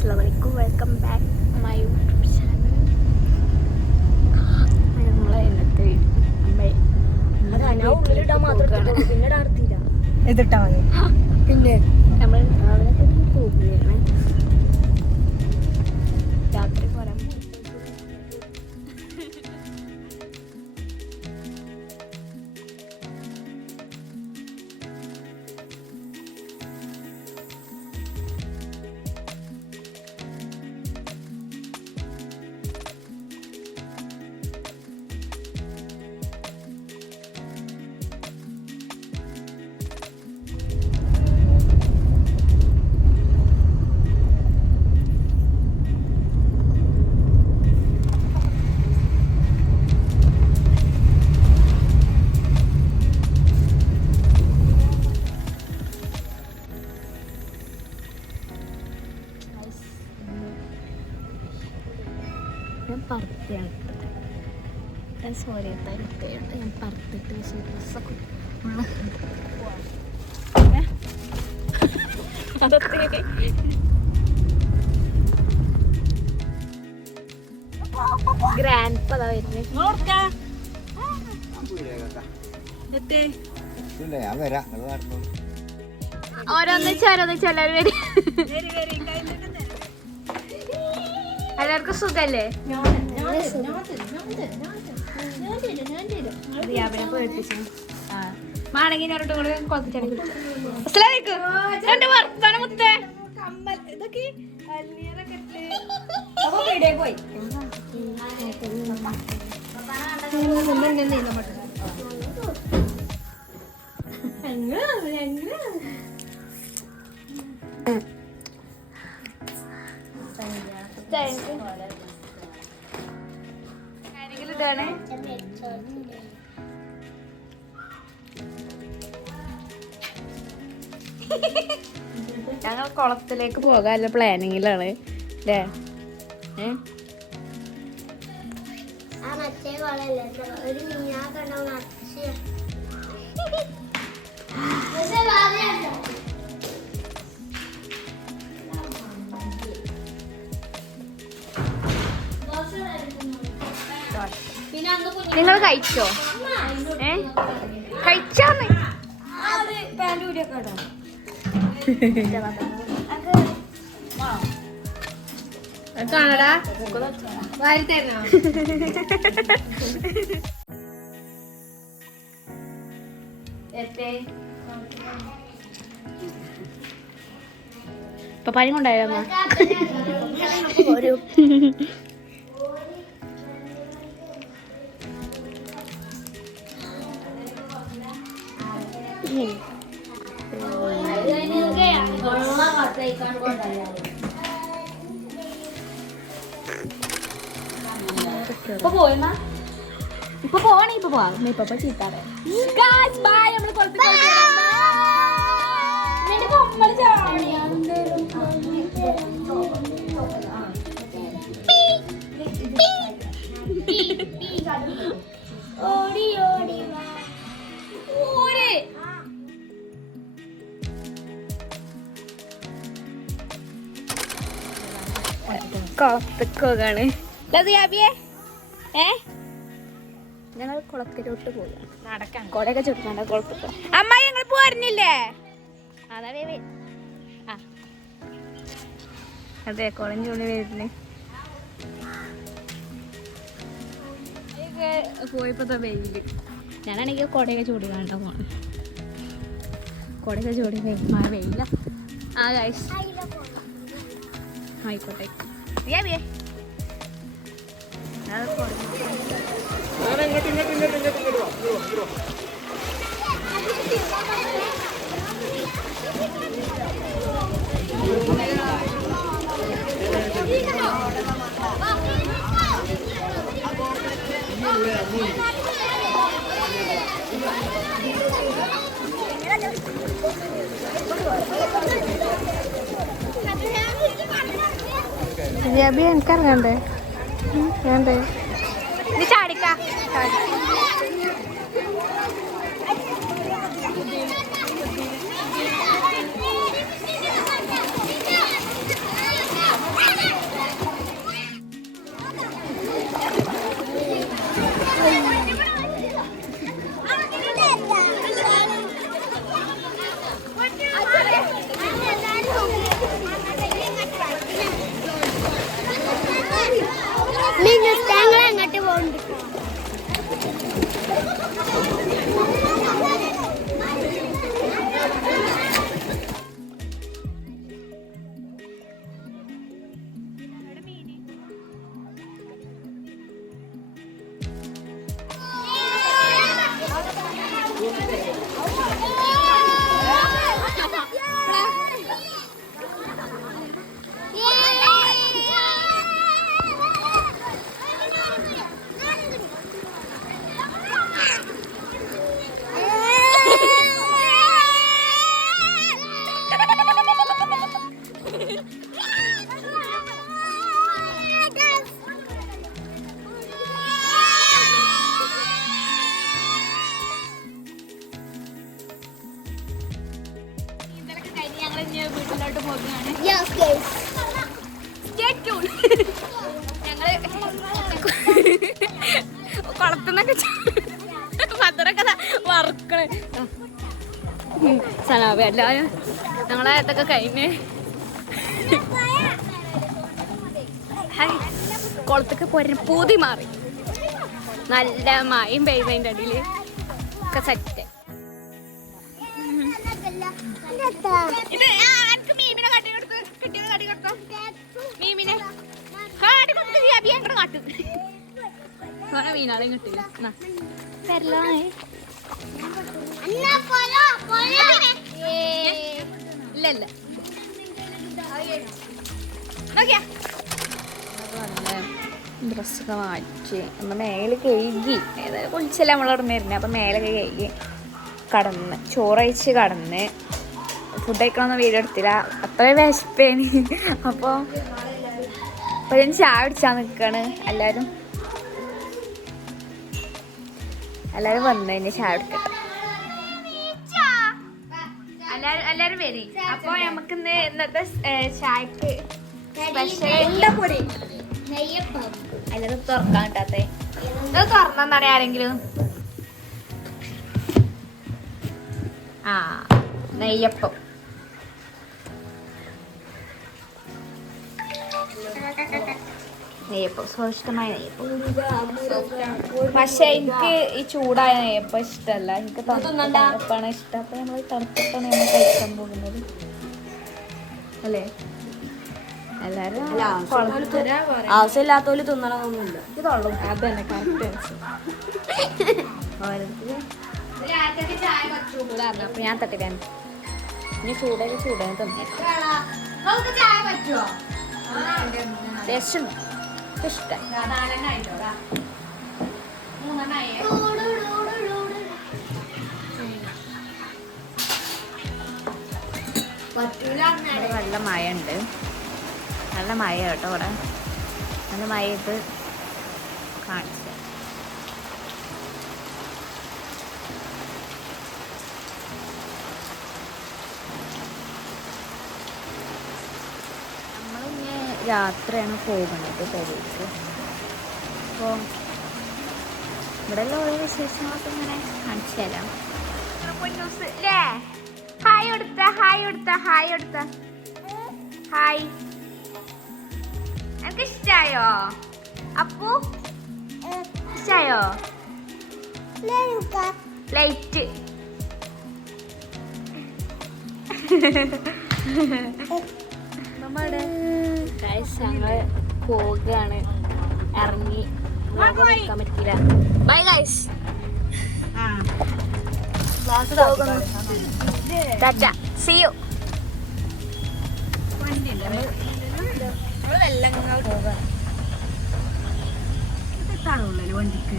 അസ്സലാമലൈക്കും, welcome back my YouTube channel. നമ്മളെ ഇന്നത്തെ പിന്നെ നമ്മൾ രാവിലെ തന്നെ പോകുകയാണ്. രാത്രി പോരാൻ ഞാൻ പറത്തിയാണ് ഞാൻ സോറി തരുത്തയുണ്ട്. ഞാൻ പറത്തിട്ട് ഡ്രസ്സൊക്കെ ഗ്രാൻഡ് പതാ വരുന്നത്. ഓരോന്നിച്ച് എല്ലാവരും വരും. എല്ലാവർക്കും സുഖല്ലേ? മാണെങ്കിൽ ഒരോട്ടും കൂടെ കൊളത്തിച്ചാടി വർത്താനം മുത്തേ ഇതാണ്. ഞങ്ങൾ കുളത്തിലേക്ക് പോകാനുള്ള പ്ലാനിങ്ങിലാണ് അല്ലേ? നിങ്ങൾ കഴിച്ചോ? കഴിച്ചാന്ന് കാണടാ വാരി തരണോ? ഇപ്പൊ പനി കൊണ്ടായിരുന്നു. ഇപ്പൊ പോവാണേ. ഇപ്പൊ പോവാം. ഇപ്പൊ ചീത്താറേ ബൈ. നമ്മള് കുളത്തേക്കാണ് ഞങ്ങൾ കുളത്തിലോട്ട് പോയി നടക്കാൻ. കുടയൊക്കെ ചുറ്റാണ്ട കുളത്തിൽ. അമ്മായി ഞങ്ങൾ പോരുന്നില്ലേ? അതെ അതെ കുളം ചൂണ്ടി വരുന്നേ. പോയപ്പോ വെയില്. ഞാനാണെങ്കിൽ കുടയൊക്കെ ചൂടി കാണാൻ പോണം. കുടയൊക്കെ ചൂടി മഴ വെയില. ആയിക്കോട്ടെ. അബി എനിക്കറിയണ്ടേ? വേണ്ടേ? ഇത് ചാടിക്ക. ഞങ്ങൾ അങ്ങോട്ട് പോകുന്നുണ്ട്. വീട്ടിലോട്ട് പോകുകയാണ്. ഞങ്ങള് കുളത്തുനിന്നൊക്കെ മധുരൊക്കെ വറുക്കണേ സലാബ് എല്ലാവരും ഞങ്ങളെ ഇതൊക്കെ കഴിഞ്ഞ് കുളത്തൊക്കെ പോരാ പൂതി മാറി. നല്ല മഴയും പെയ്തതിൻ്റെ അടിയിൽ ഒക്കെ സെറ്റ്. മീനാളെ കിട്ടില്ല. ഇല്ല ഡ്രസ്സൊക്കെ മാറ്റി നമ്മൾ മേലെ കഴുകി. ഏതായാലും കുളിച്ചല്ലേ നമ്മളവിടെ വരുന്നത്. അപ്പം മേലൊക്കെ കഴുകി കടന്ന് ചോറഴിച്ച് കടന്ന് ഫുഡ് കഴിക്കണമെന്ന് വീഡിയോ എടുത്തില്ല, അത്ര വിശപ്പേന്. അപ്പോൾ ഞാൻ ചായ കുടിച്ചാൽ നിൽക്കാണ്. എല്ലാവരും വന്നു കഴിഞ്ഞാൽ ചായ കുടിക്കട്ടെ. എല്ലാവരും വരി. അപ്പോൾ നമുക്ക് ഇന്നത്തെ ചായക്ക് സ്പെഷ്യൽ അല്ലത് തുറക്കാൻ കിട്ടാത്തേ. ഇത് തുറന്നാണ് ആരെങ്കിലും? ആ നെയ്യപ്പം. സ്വാദിഷ്ടമായ നെയ്യപ്പം. പക്ഷെ എനിക്ക് ഈ ചൂടായ നെയ്യപ്പം ഇഷ്ടമല്ല. എനിക്ക് തണുത്ത നെയ്യപ്പാണ് ഇഷ്ടം. അപ്പൊ നമ്മൾ തണുത്തിട്ടാണ് നമ്മൾ കഴിക്കാൻ പോകുന്നത് അല്ലേ? എല്ലാരും ആവശ്യമില്ലാത്തോല് തിന്നണമെന്നൊന്നുമില്ല. ഇതുള്ളൂ. അതന്നെ കറക്റ്റ്. അപ്പൊ ഞാൻ തട്ടിക്കാൻ ഇനി ചൂടായി തന്നെ ടേസ്റ്റ് ഉണ്ടോ? ഇഷ്ടമായി. നല്ല മഴ ഉണ്ട്. നല്ല മഴ കേട്ടോ ഇവിടെ. നല്ല മഴ ഇത് കാണിച്ചു. നമ്മളിങ്ങനെ രാത്രിയാണ് പോകുന്നത് പെരേക്ക്. അപ്പോൾ ഇവിടെ ഉള്ള ഓരോ വിശേഷങ്ങളൊക്കെ ഇങ്ങനെ കാണിച്ചു തരാം. ഹായ് കൊടുത്ത ഹായ്. എനിക്ക് ഇഷ്ടായോ അപ്പു? ഇഷ്ടായോ? ലൈറ്റ് ഞങ്ങള് പോവുകയാണ്. ഇറങ്ങി നിൽക്കാൻ പറ്റില്ല. Bye guys. Tata, see you. വണ്ടിക്ക്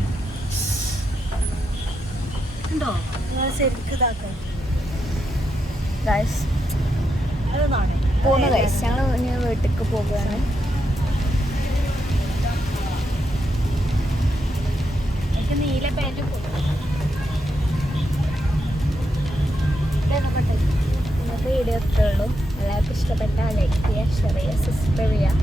ഉണ്ടോ ശരിക്കും പോകുന്ന ഗൈസ്. ഞങ്ങൾ വീട്ടിലേക്ക് പോകുകയാണ്. എനിക്ക് നീല പാൻറ് ഇന്നത്തെ വീഡിയോ എത്തുള്ളൂ. എല്ലാവർക്കും ഇഷ്ടപ്പെട്ടാൽ ലൈക്ക് ചെയ്യുക, ഷെയർ ചെയ്യുക, സബ്സ്ക്രൈബ് ചെയ്യുക.